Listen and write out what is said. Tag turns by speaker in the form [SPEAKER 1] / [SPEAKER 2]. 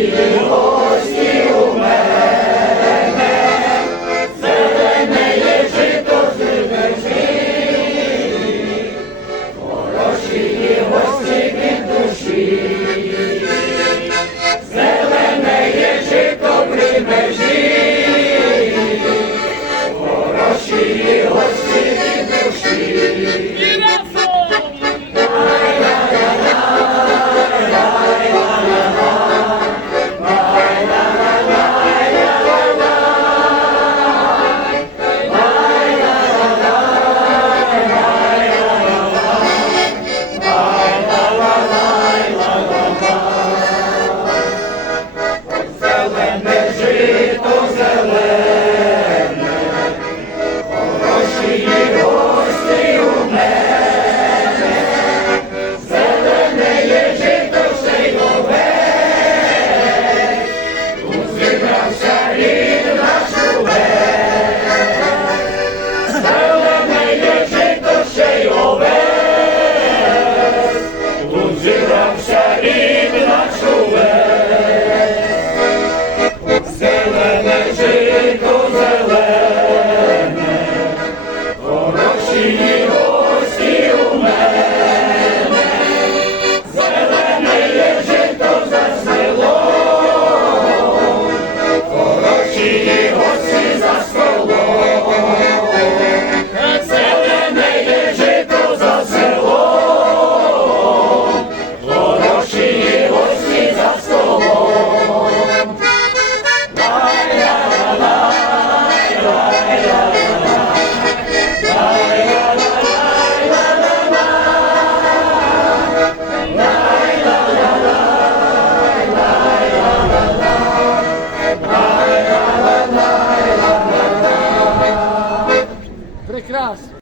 [SPEAKER 1] Amen. не жито. atrás.